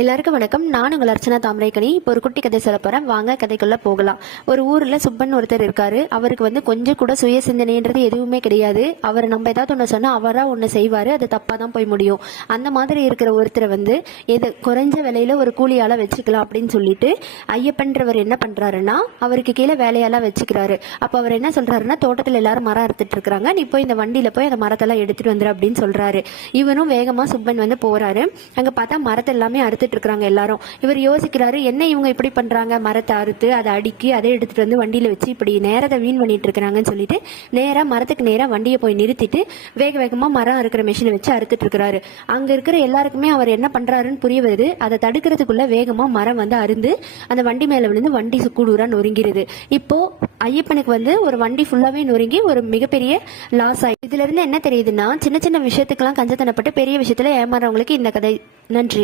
எல்லாருக்கும் வணக்கம். நான் உங்கள் அர்ச்சனா தாமரைக்கணி. இப்போ ஒரு குட்டி கதை சொல்ல போறேன். வாங்க கதைக்குள்ள போகலாம். ஒரு ஊர்ல சுப்பன் ஒருத்தர் இருக்காரு. அவருக்கு கொஞ்சம் கூட சுய சிந்தனைன்றது எதுவுமே கிடையாது. அவர் நம்ம ஏதாவது ஒன்று சொன்னா அவரா ஒன்று செய்வாரு. அது தப்பா தான் போய் முடியும். அந்த மாதிரி இருக்கிற ஒருத்தரை எது குறைஞ்ச விலையில ஒரு கூலியால வச்சுக்கலாம் அப்படின்னு சொல்லிட்டு ஐயப்பன்றவர் என்ன பண்றாருன்னா அவருக்கு கீழே வேலையால வச்சுக்கிறாரு. அப்ப அவர் என்ன சொல்றாருன்னா, தோட்டத்துல எல்லாரும் மரம் அறுத்துட்டு இருக்காங்க, நீ போய் இந்த வண்டியில போய் அந்த மரத்தெல்லாம் எடுத்துட்டு வந்துரு அப்படின்னு சொல்றாரு. இவனும் வேகமா சுப்பன் போறாரு. அங்க பார்த்தா மரத்தை எல்லாமே இருக்காங்க எல்லாரும். இவர் யோசிக்கிறாரு, என்ன இவங்க இப்படி பண்றாங்க, மரத்தை அறுத்து அதை அடுக்கி அதை எடுத்துட்டு வந்து வண்டியில வச்சு இப்படி நேரத்தை வீண் பண்ணிட்டு இருக்காங்கன்னு சொல்லிட்டு நேரா மரத்துக்கு நேரா வண்டியை போய் நிறுத்திட்டு வேக வேகமா மரம் அறுக்கிற மிஷினை வச்சு அறுத்துட்டு இருக்காரு. அங்க இருக்கிற எல்லாருக்குமே அவர் என்ன பண்றாருன்னு புரிய வருது. அதை தடுக்கிறதுக்குள்ள வேகமா மரம் அருந்து அந்த வண்டி மேல விழுந்து வண்டி கூடுறா நொறுங்கிறது. இப்போ ஐயப்பனுக்கு ஒரு வண்டி ஃபுல்லாவே நொறுங்கி ஒரு மிகப்பெரிய லாஸ் ஆயிடுச்சு. இதுல இருந்து என்ன தெரியுதுன்னா, சின்ன சின்ன விஷயத்துக்கெல்லாம் கஞ்சத்தனப்பட்டு பெரிய விஷயத்துல ஏமாறவங்களுக்கு இந்த கதை. நன்றி.